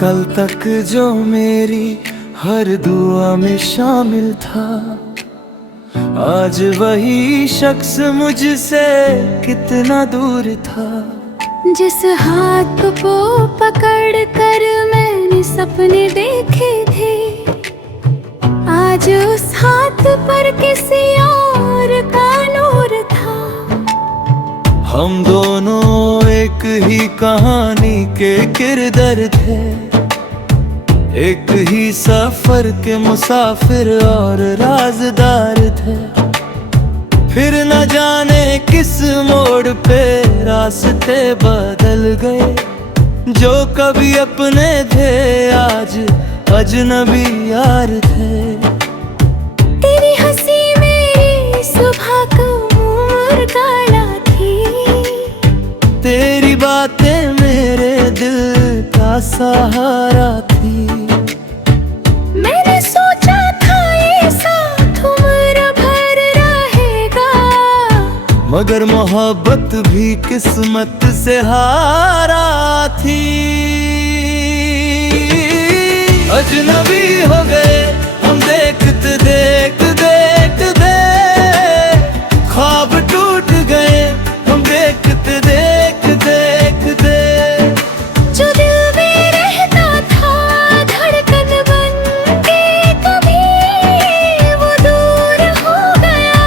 कल तक जो मेरी हर दुआ में शामिल था, आज वही शख्स मुझसे कितना दूर था। जिस हाथ को पकड़ कर मैंने सपने देखे थे, आज उस हाथ पर किसी और का नूर था। हम दोनों एक ही कहानी के किरदार थे, एक ही सफर के मुसाफिर और राजदार थे। फिर न जाने किस मोड़ पे रास्ते बदल गए, जो कभी अपने थे आज अजनबी यार थे। तेरी हंसी मेरी सुबह का उम्र काला थी, तेरी बातें मेरे दिल का सहारा थी। मैंने सोचा था ये साथ उम्र भर रहेगा, मगर मोहब्बत भी किस्मत से हारा थी। अजनबी हो गए हम देखते देखते, ख्वाब टूट गए हम देखते देखते। जो दिल में रहता था धड़कन बन के, कभी वो दूर हो गया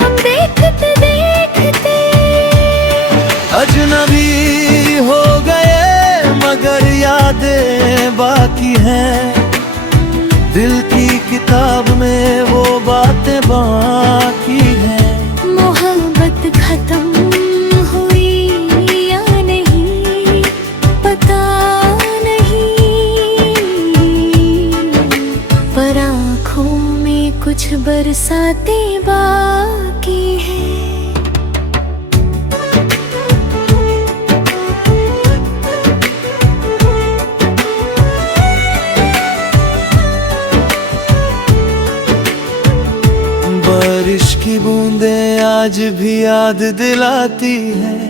हम देखते देखते। अजनबी हो गए मगर यादें बाकी हैं, दिल की किताब में वो बातें बाकी हैं। मोहब्बत खत्म हुई या नहीं पता नहीं, पर आँखों में कुछ बरसातें बाकी हैं। बारिश की बूंदें आज भी याद दिलाती हैं,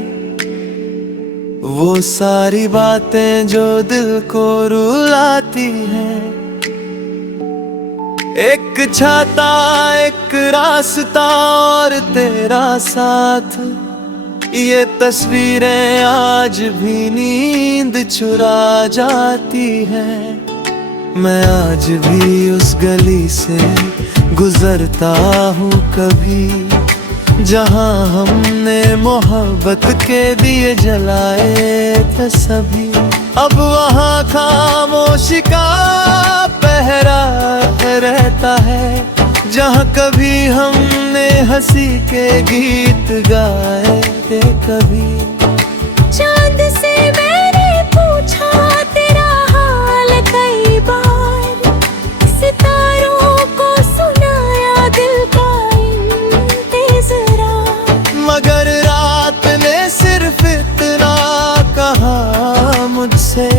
वो सारी बातें जो दिल को रुलाती हैं। एक छाता एक रास्ता और तेरा साथ, ये तस्वीरें आज भी नींद चुरा जाती हैं। मैं आज भी उस गली से गुजरता हूँ कभी, जहाँ हमने मोहब्बत के दिए जलाए थे सभी। अब वहाँ खामोशी का पहरा रहता है, जहाँ कभी हमने हंसी के गीत गाए थे कभी। चांद से मैंने पूछा तेरा हाल कई बार, सितारों को सुनाया दिल का इंतज़ार, मगर रात ने सिर्फ इतना कहा मुझसे,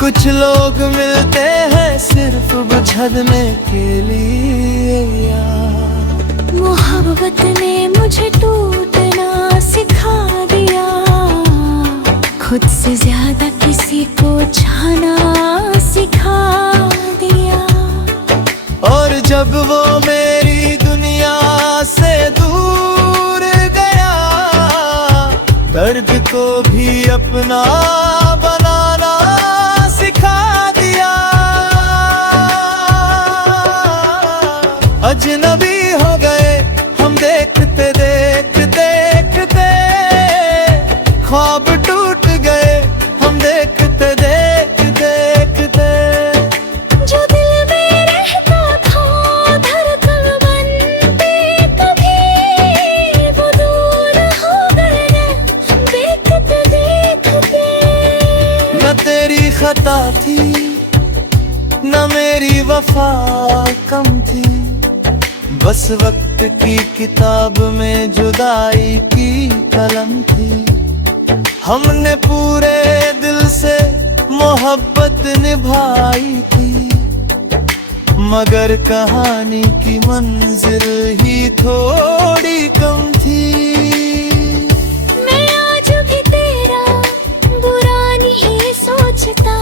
कुछ लोग मिलते हैं सिर्फ बुझने के लिए यार। मोहब्बत ने मुझे टूटना सिखा दिया, खुद से ज्यादा किसी को चाहना सिखा दिया। और जब वो मेरी दुनिया से दूर गया, दर्द को भी अपना बनाना सिखा दिया। अजनबी हो गए हम देखते देखते, ख्वाब टूट गए हम देखते देखते। जो दिल में रहता था धड़कन बनते, कभी वो दूर हो गए देखते देखते। न तेरी खता थी न मेरी वफा कम थी, बस वक्त की किताब में जुदाई की कलम थी। हमने पूरे दिल से मोहब्बत निभाई थी, मगर कहानी की मंजिल ही थोड़ी कम थी। मैं आज भी तेरा बुरा नहीं सोचता,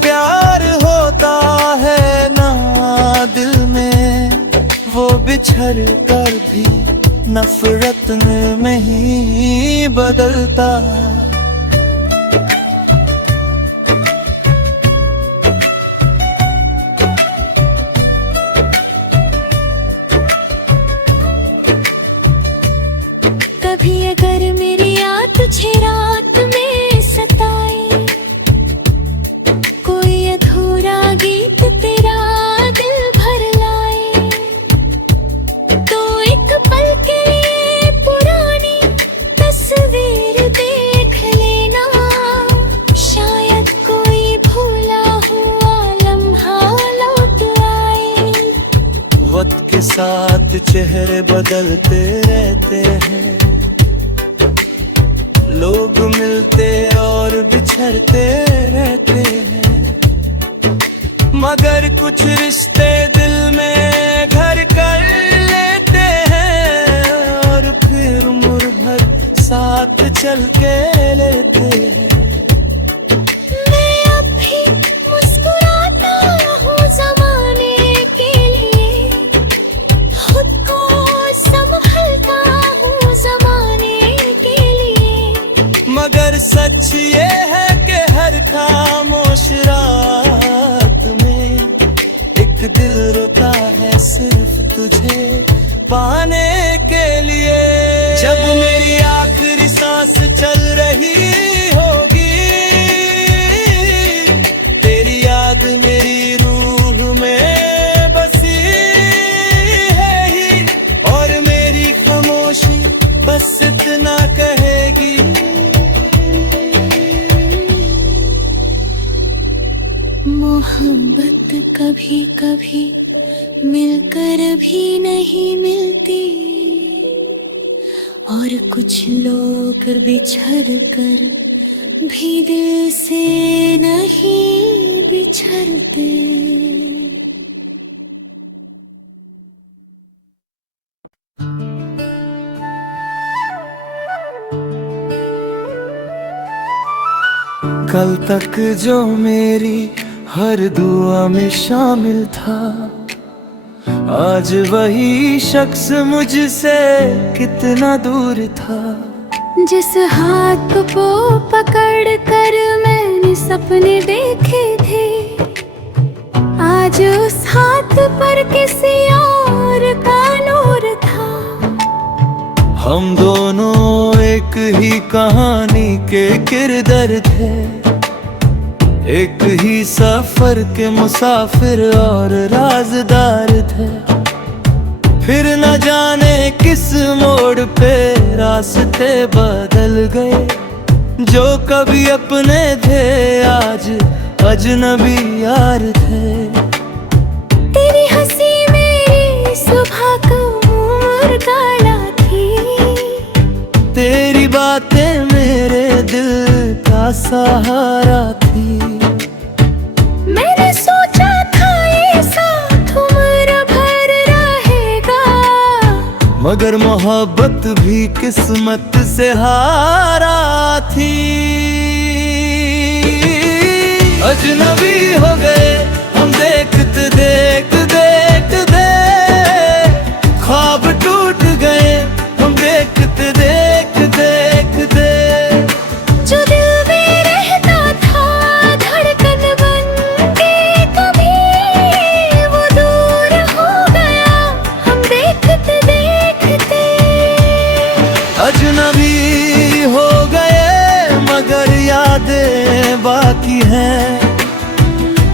प्यार होता है ना दिल में, वो बिछड़ कर भी नफरत में ही बदलता। कभी अगर मेरी याद तुझे रात में सताए, कोई अधूरा गीत तेरा दिल भर लाए, तो एक पल के लिए पुरानी तस्वीर देख लेना, शायद कोई भूला हुआ लम्हा लौट आए। वक्त के साथ चेहरे बदलते रहते हैं, लोग मिलते और बिछड़ते रहते हैं, मगर कुछ रिश्ते दिल में घर कर लेते हैं और फिर उम्र भर साथ चल के लेते हैं। मैं अब भी मुस्कुराता हूँ ज़माने के लिए, खुद को संभलता हूँ ज़माने के लिए, मगर सच ये है कि हर खामोश रात में एक दिल रोता है सिर्फ तुझे पाने के लिए। जब मेरी आखिरी सांस चल रही होगी, तेरी याद मेरी रूह में बसी है ही, और मेरी खामोशी बस इतना कहेगी, मोहब्बत कभी कभी मिलकर भी नहीं मिलती, और कुछ लोग बिछड़ कर भी दिल से नहीं बिछड़ते। कल तक जो मेरी हर दुआ में शामिल था, आज वही शख्स मुझसे कितना दूर था। जिस हाथ को पकड़ कर मैंने सपने देखे थे, आज उस हाथ पर किसी और का नूर था। हम दोनों एक ही कहानी के किरदार थे, एक ही सफर के मुसाफिर और राजदार थे। फिर न जाने किस मोड़ पे रास्ते बदल गए, जो कभी अपने थे आज अजनबी यार थे। तेरी हंसी मेरी सुबह का उम्र काला थी, तेरी बातें मेरे दिल का सहारा थी। मैंने सोचा था ये साथ उम्र भर रहेगा, मगर मोहब्बत भी किस्मत से हारा थी। अजनबी हो गए हम देखते देखते, ख्वाब टूट गए हम देखते देखते। जो दिल में रहता था धड़कन बन के, कभी वो दूर हो गया हम देखते देखते। अजनबी हो गए मगर यादें बाकी हैं,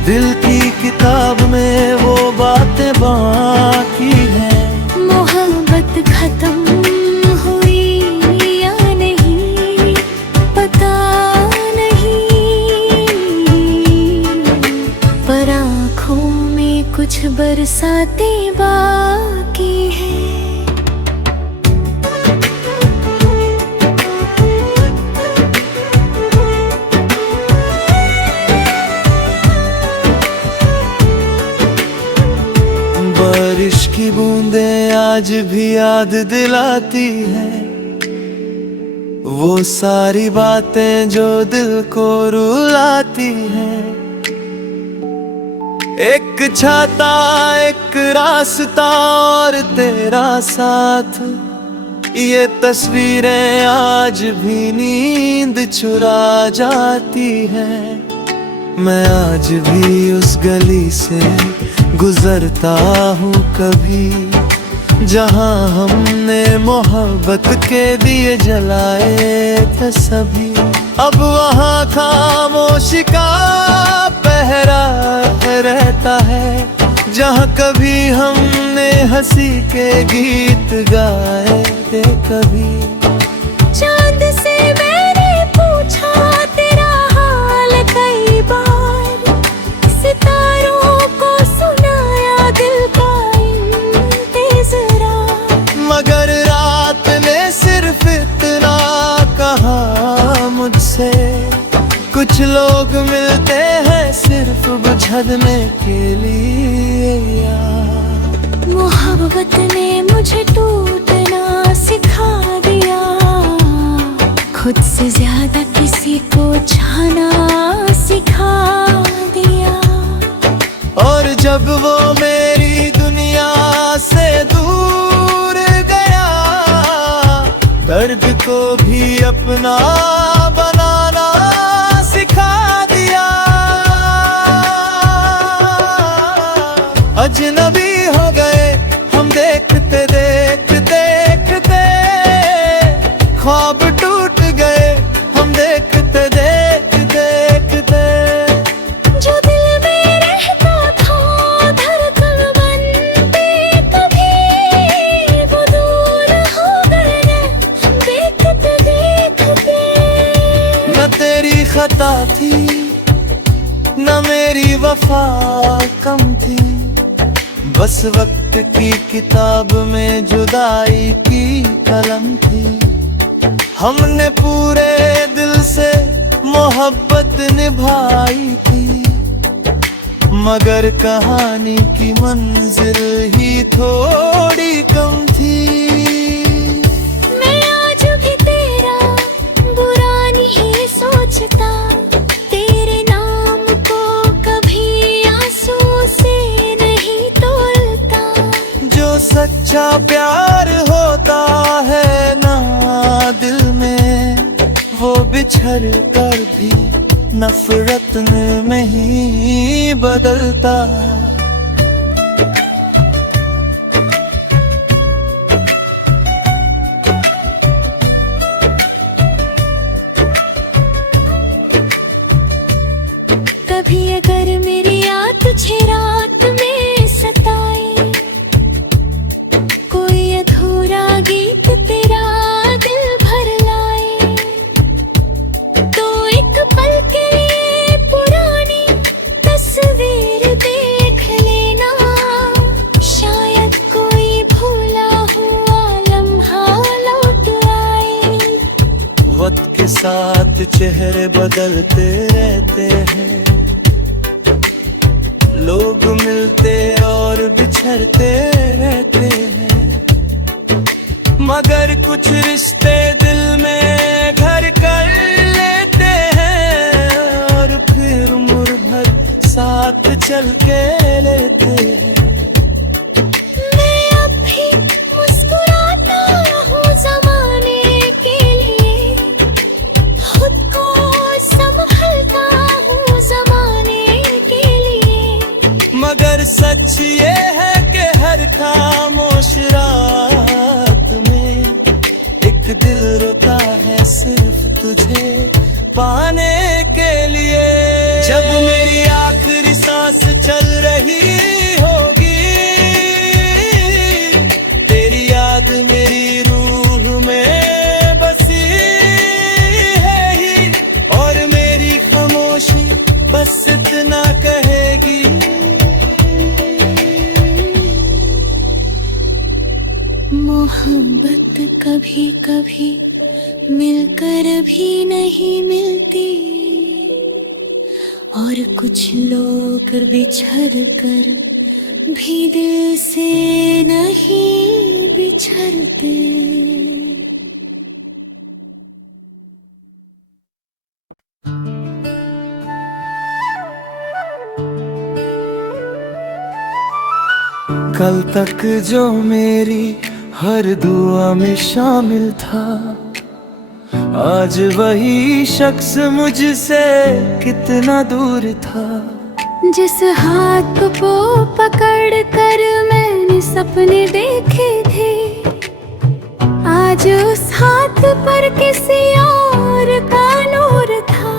दिल की किताब में वो बातें बाकी हैं। मोहब्बत खत्म हुई या नहीं पता नहीं, पर आँखों में कुछ बरसातें बाकी हैं। बारिश की बूंदें आज भी याद दिलाती हैं, वो सारी बातें जो दिल को रुलाती हैं। एक छाता एक रास्ता और तेरा साथ, ये तस्वीरें आज भी नींद चुरा जाती हैं। मैं आज भी उस गली से गुजरता हूँ कभी, जहाँ हमने मोहब्बत के दिए जलाए थे सभी। अब वहाँ खामोशी का पहरा रहता है, जहाँ कभी हमने हंसी के गीत गाए थे कभी। चांद से मैंने पूछा तेरा हाल कई बार, सितारों को सुनाया दिल का इंतज़ार, मगर रात ने सिर्फ इतना कहा मुझसे, कुछ लोग मिलते हैं सिर्फ बुझने के लिए यार। मोहब्बत ने मुझे टूटना सिखा दिया, खुद से ज्यादा किसी को चाहना सिखा दिया। और जब वो मेरी दुनिया से दूर गया, दर्द को भी अपना बनाना सिखा दिया। अजनबी हो गए हम देखते देखते देखते, ख्वाब टूट गए हम देखते देखते देखते। जो दिल में रहता था धड़कन बनते कभी, वो दूर हो गए देखते देखते। न तेरी खता थी न मेरी वफा कम थी, बस वक्त की किताब में जुदाई की कलम थी। हमने पूरे दिल से मोहब्बत निभाई थी, मगर कहानी की मंजिल ही थोड़ी कम थी। मैं आज भी तेरा बुरा नहीं सोचता, तेरे नाम को कभी आंसू से नहीं तोलता। जो सच्चा प्यार होता है ना दिल में, वो बिछड़ कर भी नफरत में ही बदलता। कभी अगर मेरी याद तुझे रात में सताए, कोई अधूरा गीत तेरा दिल भर लाए, तो एक पल के लिए पुरानी तस्वीर देख लेना। शायद कोई भूला हुआ लम्हा लौट आए। वक्त के साथ चेहरे बदलते रहते हैं, लोग मिलते और बिछड़ते रहते हैं, मगर कुछ रिश्ते दिल में घर कर लेते हैं, और फिर उम्र भर साथ चल के लेते हैं। मैं अब भी मुस्कुराता हूँ ज़माने के लिए, खुद को संभलता हूँ ज़माने के लिए। मगर सच ये है कि हर खामोश रात में एक दिल रोता है सिर्फ तुझे पाने के लिए। जब मेरी आखिरी सांस चल रही होगी, तेरी याद मेरी रूह में बसी है ही, और मेरी खामोशी बस इतना कहेगी, मोहब्बत कभी कभी मिलकर भी नहीं मिलती, और कुछ लोग बिछड़ कर भी दिल से नहीं बिछड़ते। कल तक जो मेरी हर दुआ में शामिल था, आज वही शख्स मुझसे कितना दूर था। जिस हाथ को पकड़ कर मैंने सपने देखे थे, आज उस हाथ पर किसी और का नूर था।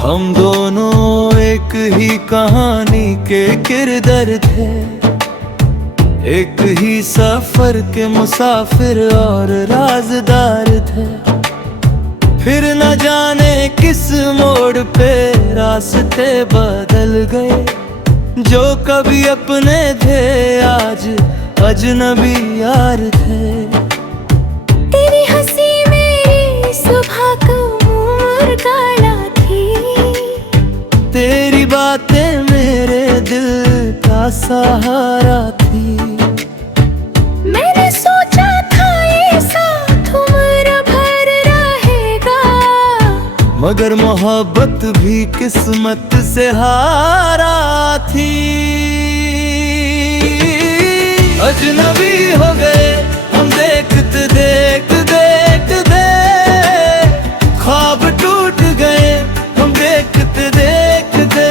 हम दोनों एक ही कहानी के किरदार थे, एक ही सफर के मुसाफिर और राजदार थे। फिर न जाने किस मोड़ पे रास्ते बदल गए, जो कभी अपने थे आज अजनबी यार थे। तेरी हंसी मेरी सुबह का मोर काला थी, तेरी बातें मेरे दिल का सहारा थी। मैंने सोचा था ये साथ उम्र भर रहेगा, मगर मोहब्बत भी किस्मत से हारा थी। अजनबी हो गए हम देखते देखते, ख्वाब टूट गए हम देखते देखते।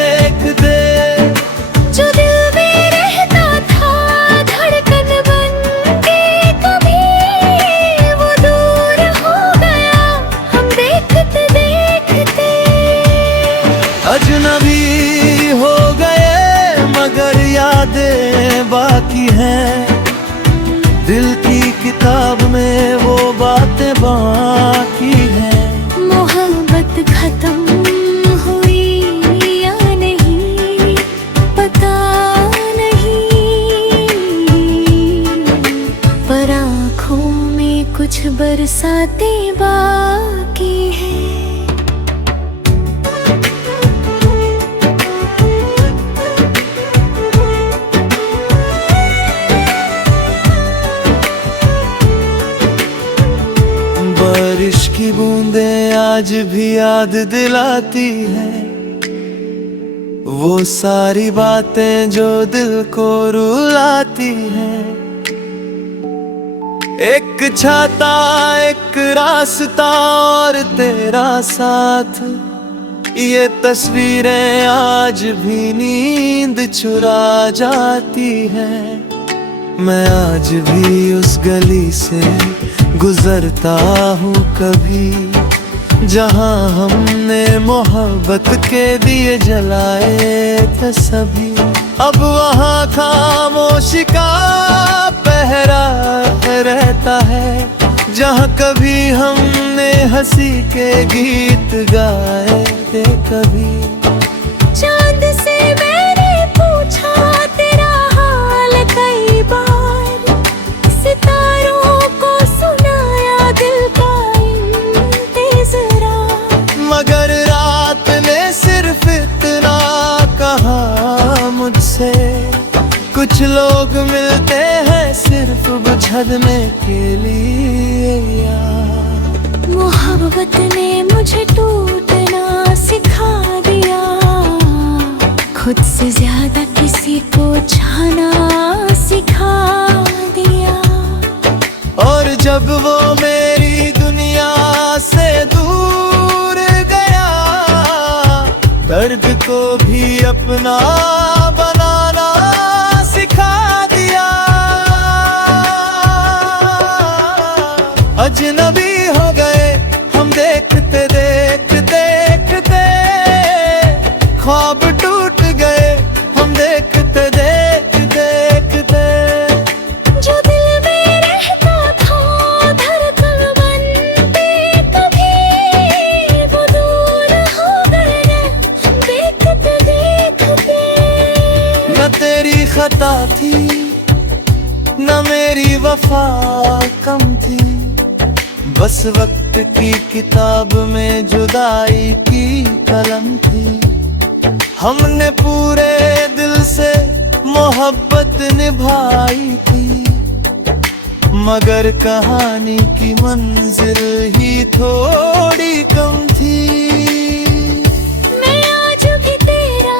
जो दिल में रहता था धड़कन बन के, कभी वो दूर हो गया हम देखते देखते। अजनबी हो गए मगर यादें बाकी हैं, दिल की किताब में वो बातें बाकी हैं। मोहब्बत खत्म हुई या नहीं पता नहीं, पर आँखों में कुछ बरसातें बाकी हैं। बारिश की बूंदें आज भी याद दिलाती हैं, वो सारी बातें जो दिल को रुलाती हैं। एक छाता एक रास्ता और तेरा साथ, ये तस्वीरें आज भी नींद चुरा जाती हैं। मैं आज भी उस गली से गुजरता हूँ कभी, जहाँ हमने मोहब्बत के दिए जलाए थे सभी। अब वहाँ खामोशी का पहरा रहता है, जहाँ कभी हमने हंसी के गीत गाए थे कभी। चांद से मैंने पूछा तेरा हाल कई बार, सितारों को सुनाया दिल का इंतज़ार, मगर रात ने सिर्फ इतना कहा मुझसे, कुछ लोग मिलते हैं सिर्फ बुझने के लिए यार। मोहब्बत ने मुझे टूटना सिखा दिया, खुद से ज्यादा किसी को चाहना सिखा दिया। और जब वो मेरी दुनिया से दूर गया, दर्द को भी अपना बनाना सिखा दिया। अजनबी हो गए हम देखते देखते, ख्वाब टूट गए हम देखते देखते। जो दिल में रहता था धड़कन बन के, कभी वो दूर हो गया देखते देखते। न तेरी खता थी न मेरी वफा कम थी, बस वक्त की किताब में जुदाई की कलम थी। हमने पूरे दिल से मोहब्बत निभाई थी, मगर कहानी की मंजिल ही थोड़ी कम थी। मैं आज भी तेरा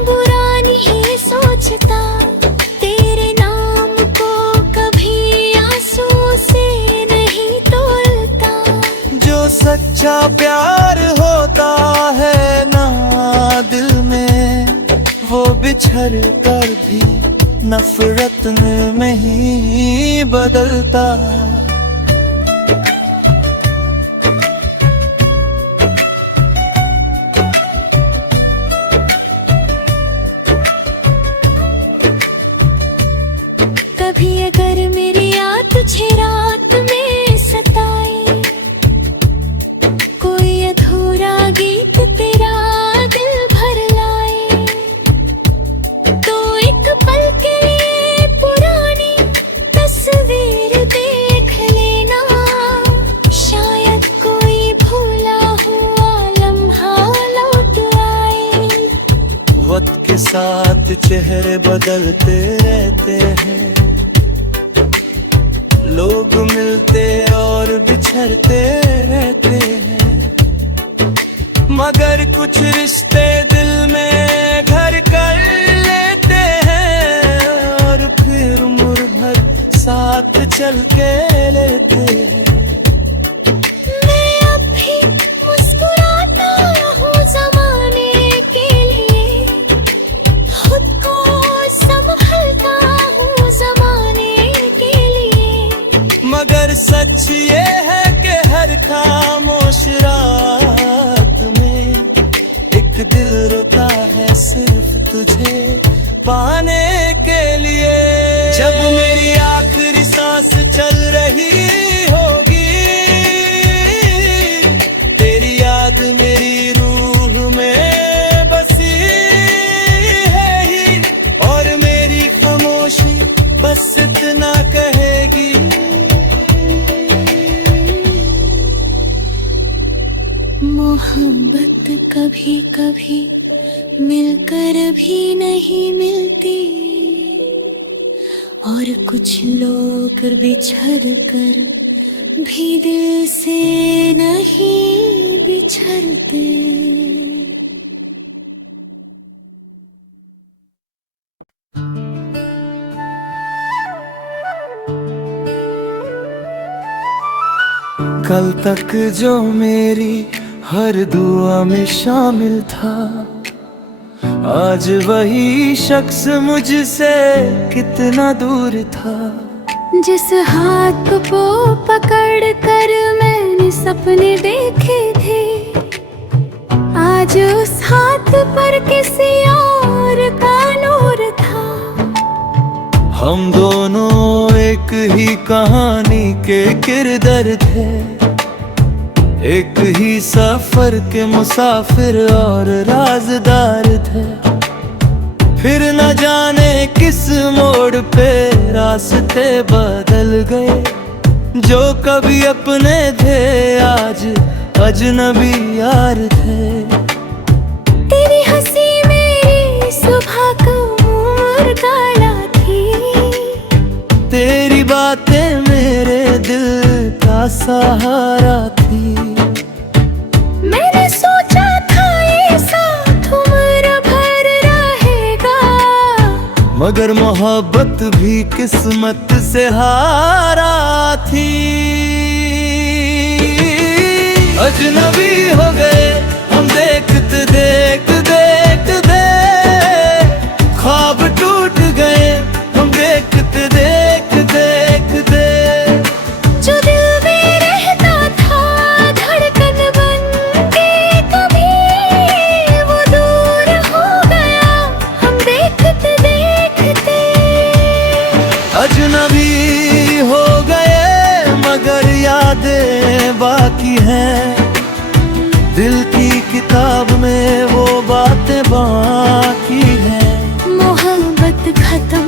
बुरा नहीं सोचता, वो बिछड़ कर भी नफरत में ही बदलता। कभी अगर मेरी याद तुझे रात में सताए, कोई अधूरा गीत तेरा दिल भर लाए, तो एक पल के लिए पुरानी तस्वीर देख लेना। शायद कोई भूला हुआ लम्हा लौट आए। वक्त के साथ चेहरे बदलते रहते हैं, लोग मिलते और बिछड़ते रहते हैं, मगर कुछ रिश्ते दिल में घर कर लेते हैं और फिर उम्र भर साथ चल के लेते हैं। मैं अब भी मुस्कुराता हूँ ज़माने के लिए, खुद को संभलता हूँ ज़माने के लिए, मगर सच ये है कि हर खामोश रात में एक दिल रोता है सिर्फ तुझे पाने के लिए। जब मेरी आखिरी सांस चल रही होगी, तेरी याद मेरी रूह में बसी है ही, और मेरी खामोशी बस इतना कहेगी, मोहब्बत कभी कभी मिलकर भी नहीं मिलती, और कुछ लोग बिछड़ कर भी दिल से नहीं बिछड़ते। कल तक जो मेरी हर दुआ में शामिल था, आज वही शख्स मुझसे कितना दूर था। जिस हाथ को पकड़ कर मैंने सपने देखे थे, आज उस हाथ पर किसी और का नूर था। हम दोनों एक ही कहानी के किरदार थे, एक ही सफर के मुसाफिर और राजदार थे। फिर न जाने किस मोड़ पे रास्ते बदल गए, जो कभी अपने थे आज अजनबी यार थे। तेरी हंसी मेरी सुबह का उम्र काला थी, तेरी बातें मेरे दिल का सहारा थी। मैंने सोचा था ये साथ उम्र भर रहेगा, मगर मोहब्बत भी किस्मत से हारा थी। अजनबी हो गए हम देखते देखते, ख्वाब टूट गए हम देखते देखते। जो दिल में रहता था धड़कन बन के, कभी वो दूर हो गया हम देखते देखते। अजनबी हो गए मगर यादें बाकी हैं, दिल की किताब में वो बातें बाकी हैं। मोहब्बत खत्म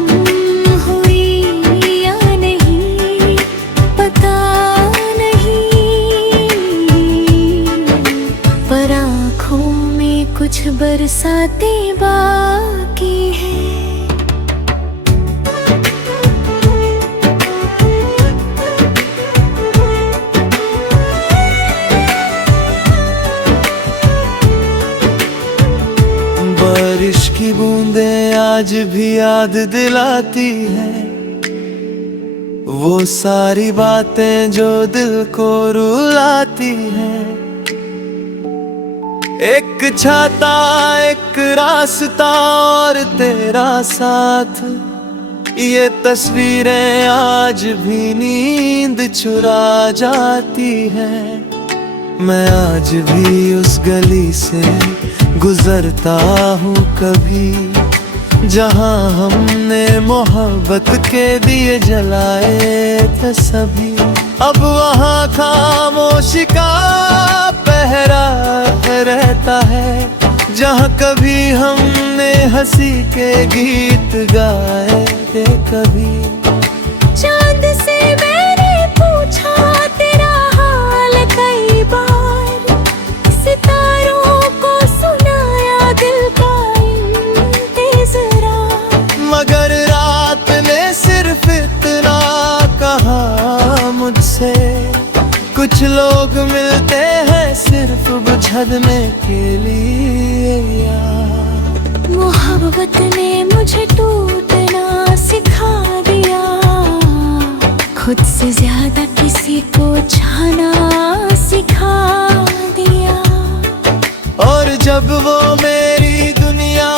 हुई या नहीं पता नहीं, पर आँखों में कुछ बरसातें बाकी हैं। बारिश की बूंदें आज भी याद दिलाती हैं, वो सारी बातें जो दिल को रुलाती हैं। एक छाता एक रास्ता और तेरा साथ, ये तस्वीरें आज भी नींद चुरा जाती हैं। मैं आज भी उस गली से गुजरता हूँ कभी, जहाँ हमने मोहब्बत के दिए जलाए थे सभी। अब वहाँ खामोशी का पहरा रहता है, जहाँ कभी हमने हंसी के गीत गाए थे कभी। चांद से मैंने पूछा तेरा हाल कई बार, सितारों को सुनाया दिल का इंतज़ार, मगर रात ने सिर्फ इतना कहा मुझसे, कुछ लोग मिलते हैं सिर्फ बुझने के लिए यार। मोहब्बत ने मुझे टूटना सिखा दिया, खुद से ज्यादा किसी को चाहना सिखा दिया। और जब वो मेरी दुनिया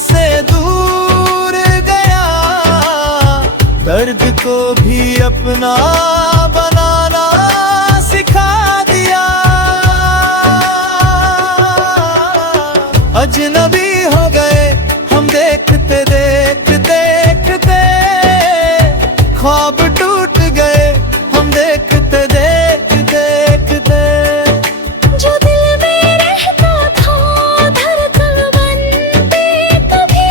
से दूर गया, दर्द को भी अपना बनाना सिखा दिया। अजनबी हो गए हम देखते देखते देखते, ख्वाब टूट गए हम देखते देखते देखते। जो दिल में रहता था धड़कन बनते कभी,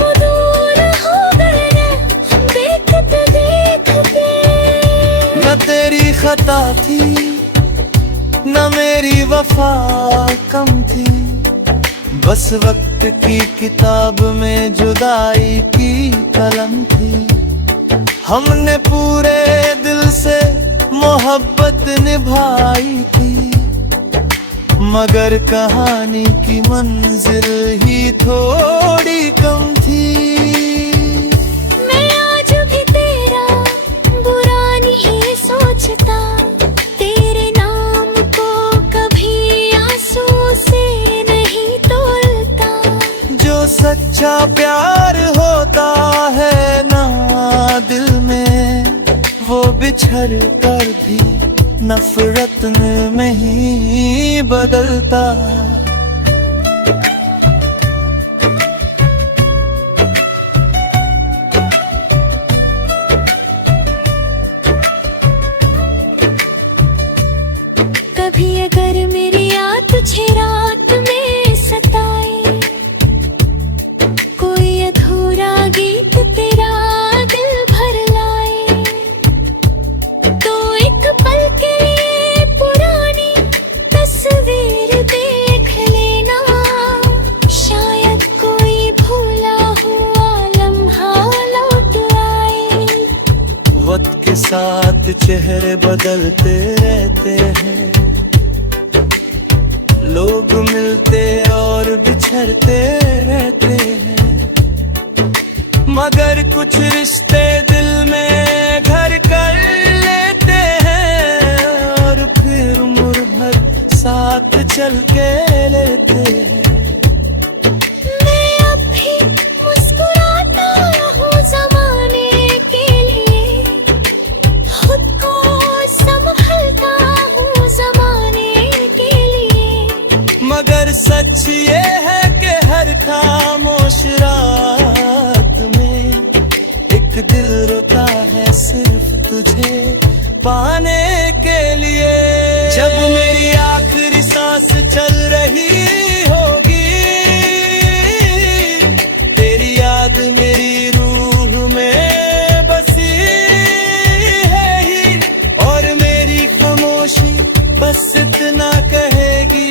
वो दूर हो गए देखते देखते। न तेरी खता थी न मेरी वफा कम थी, बस वक्त की किताब में जुदाई की कलम थी। हमने पूरे दिल से मोहब्बत निभाई थी, मगर कहानी की मंजिल ही थोड़ी कम थी। मैं आज भी तेरा बुरा नहीं सोचता, तेरे नाम को कभी आंसू से नहीं तोलता। जो सच्चा प्यार होता है ना दिल में, वो बिछड़ कर भी नफरत में ही बदलता। कभी अगर मेरी याद तुझे रात में सताए, कोई अधूरा गीत तेरा दिल भर लाए, तो एक पल के लिए पुरानी तस्वीर देख लेना। शायद कोई भूला हुआ लम्हा लौट आए। वक्त के साथ चेहरे बदलते रहते हैं, लोग मिलते और बिछड़ते रहते हैं, मगर कुछ रिश्ते दिल में घर कर लेते हैं, और फिर उम्र भर साथ चल के लेते हैं। मैं अब भी मुस्कुराता हूँ ज़माने के लिए, खुद को संभलता हूँ ज़माने के लिए। मगर सच ये है कि हर खामोश रात में एक दिल रोता है सिर्फ तुझे पाने के लिए। जब मेरी आखिरी सांस चल रही होगी, तेरी याद मेरी रूह में बसी है ही, और मेरी खामोशी बस इतना कहेगी,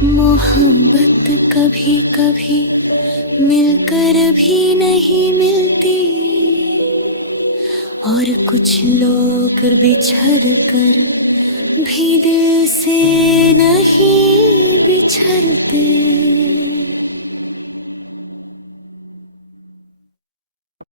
मोहब्बत कभी कभी मिलकर भी नहीं मिलती, और कुछ लोग बिछड़ कर भी दिल से नहीं बिछड़ते।